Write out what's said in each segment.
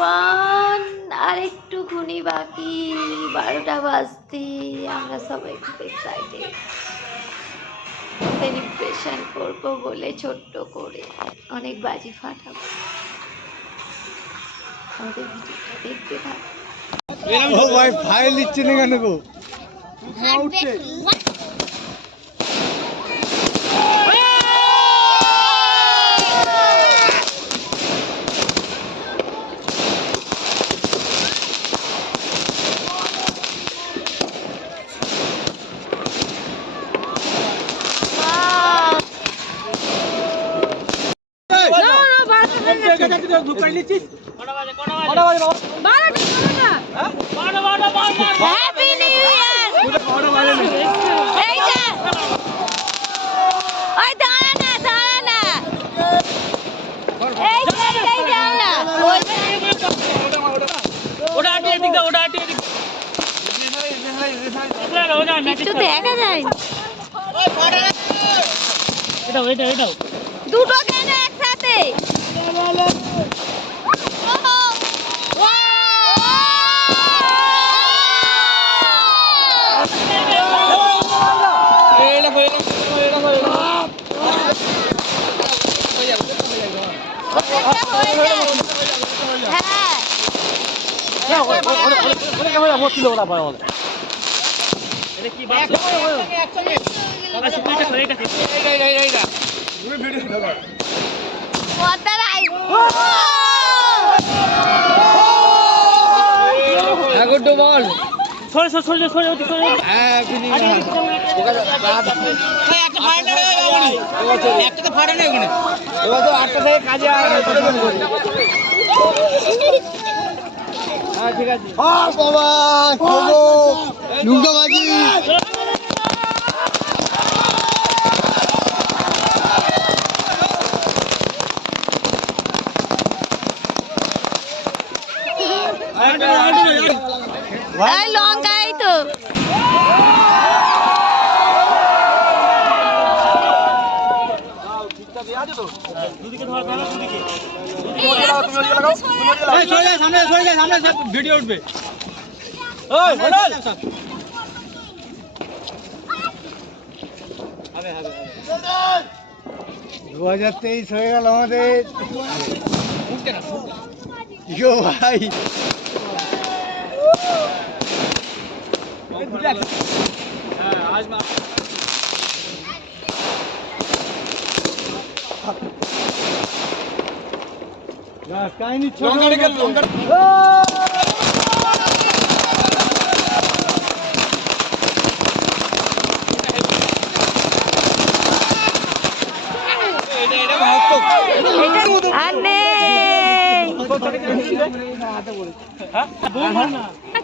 Everyone, আর একটু খুনি বাকি, 12টা বাজতে। আমরা সবাই খুব এক্সাইটেড, সেলিব্রেশন করবো বলে ছোট্ট করে অনেক বাজি ফাটাবো। আমাদের ভিডিওটা দেখতে থাকো। ও ভাই ফাইল দিচ্ছে না কেন গো? কিছু দেখা যায় দুটো কেন একসাথে? ঠিক আছে বাবা লুঙ্গা বাজি লঙ্কাই তো ভিডিও উঠবে। 2023 হয়ে গেল আমাদের ভাই। কাহিনী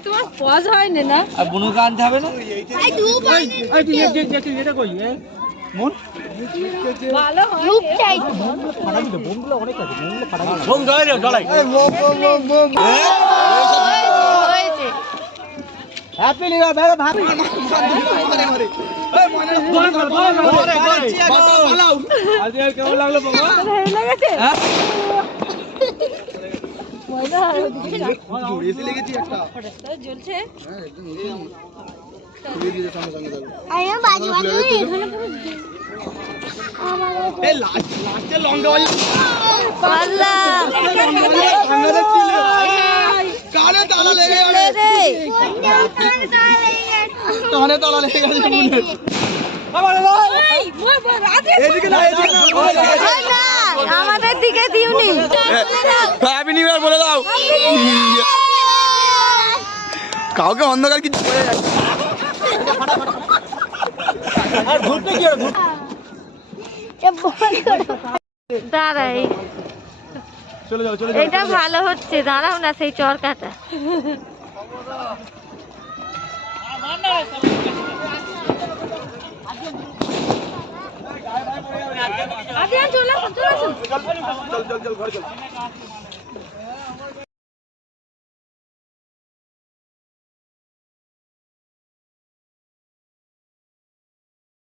তোমার পজ হয়নি না? আর বুনুকে আনতে হবে না? হ্যাপি নিউ ইয়ার ভাই। ভাবি কেমন লাগলো বাবা? কানে তালা লেগে গেছে। আমাদের দিকে দিওনি। হ্যাপি নিউ ইয়ার বলে দাও। কাউকে অন্ধকার কিছু দাঁড়াই, এটা ভালো হচ্ছে। দাঁড়াও না, সেই চরকাটা চল